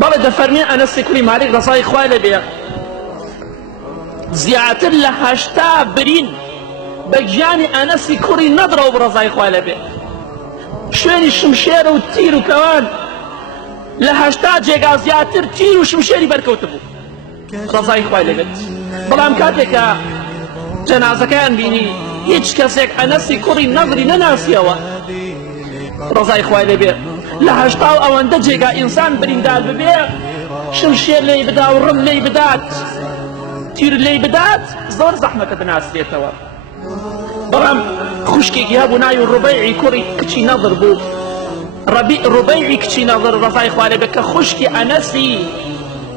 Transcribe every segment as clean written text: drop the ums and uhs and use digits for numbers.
بەڵێ دەفەرمێ ئەنەسی کوڕی مالیک ڕەزای خوای لێبێ زیاتر لە 80 برین بە گیانی ئەنەسی کوڕی نەدرەوە بە ڕەزای خوای لێبێ شوێنی شمشێر و تیر و کەوان لە 80 جێگا زیاتر تیر و شمشێری بەرکەوتە بوو ڕەزای خوای لێبێت. بەڵام کاتێکە جەنازەکەیان بینی هیچ کەسێک ئەنەسی کوڕی نەدری نەناسیەوە ڕەزای خوای لێبێ لە 80 ئەوەندە جێگا ئینسان بریندار ببێ شمشێر لێی بدا و ڕم لێی بدات تیر لێی بدات زۆر زەحمەتە بناسرێتەوە. بەڵام خوشکێکی هەبوو ناوی ڕوبەیعی کوڕی کچی نەضر بوو ڕوبەیعی کچی نەضر ڕەزای خوای لێبێ کە خوشکی ئەنەسی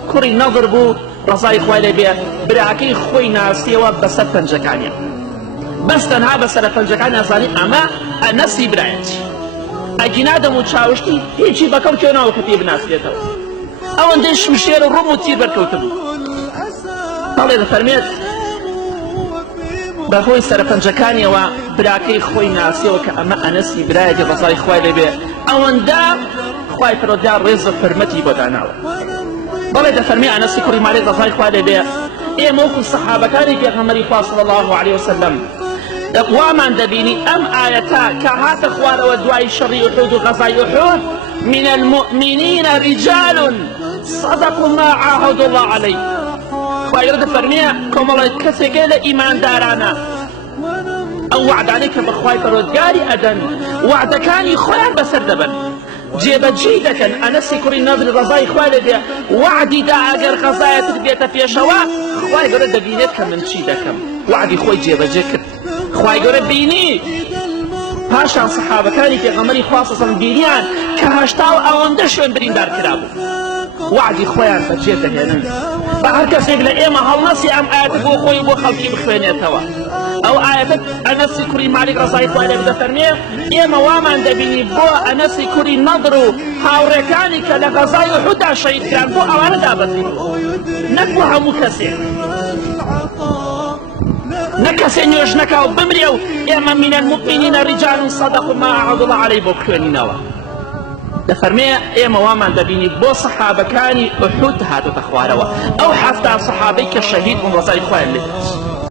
کوڕی نەضر بوو ڕەزای خوای لێبێ براکەی خۆی ناسیەوە بەسەر پەنجەکانی بەس تەنها بەسەر پەنجەکانی نازانی ئەمە ئەنەسی برایەتی ئەگینادەم و چاوشتی هیچی بەکەم کێناوە کە پێ بناسرێتەوە ئەوەندەی شمشێر و ڕوم و تیر بەرکەوتە بوو. بەڵێ دەفەرمێت بەهۆی سەرپەنجەکانیەوە براکەی خۆی ناسیەوە کە ئەمە ئەنەسی برایەتی ڕەزای خوای لێبێ ئەوەندە خوای پەروەردگار ڕێز و حورمەتی بۆ داناوە. بەڵێ دەفەرمێ ئەنەسی کوڕی مالیک ڕەزای خوای لێبێ ئێمە وەکو سەحابەکانی پێغەمبەری خوا صلی الله علیه وسلم وامان دەبینی ئەم ئاەتە کە هاتە خوارەوە دوای شەڕی ئوحود و غەزای ئوحود من المؤمنین رجال صدقوا ما عاهدوا الله عليه خوای گەورە دەفەرمێ کۆمەڵێک کەسێکە لە ئیماندارانە ئەو وعدانەی کە بەخوای پەروەردگاری ئەدەن وعدەکانی خۆیان بەسەر دەبن جێبەجێ دەکەن. ئەنەسی کوڕی نەضر ڕەزای خوای لێبێ وعدی دا ئەگەر غەزایەتر بێتە پێشەوە خوای گەورە دەبینێت کە من چی دەکەم وعدی خۆی جێبەجێ کرد. خوای گەورە بینی پاشان سەحابەکانی پێغەمبەری خوا صلی الله علیه و سەلەم بینیان کە 80 ئەوەندە شوێن بریندار کرابوو وعدی خۆیان بەجێ دەهێنن. بە هەر کەسێک لە ئێمە هەڵنەسی ئەم ئاەتە بۆ خۆی بۆ خەڵکی بخوێنێتەوە. ئەو ئاەتە ئەنەسی کوڕی مالیک ڕەزای خوای لێبێ دەفەرمێ ئێمە وامان دەبینی بۆ ئەنەسی کوڕی نەضر و هاوڕێکانی کە لە غەزای ئوحوددا شەهیدکران بۆ ئەوانە دابەزین نەک بۆ هەموو کەسێک نەکەسێ نوێژ نەکا و بمرێ و ئێمە من المؤمنین رجال صدقوا ما عاهدوا الله عليه بۆ بخوێنینەوە. دەفەرمێ ئێمە وامان دەبینی بۆ سەحابەکانی ئوحود هاتۆتە خوارەوە ئەو 70 سەحابەی کە شەهید بوون ڕەزای خوایان لێبێت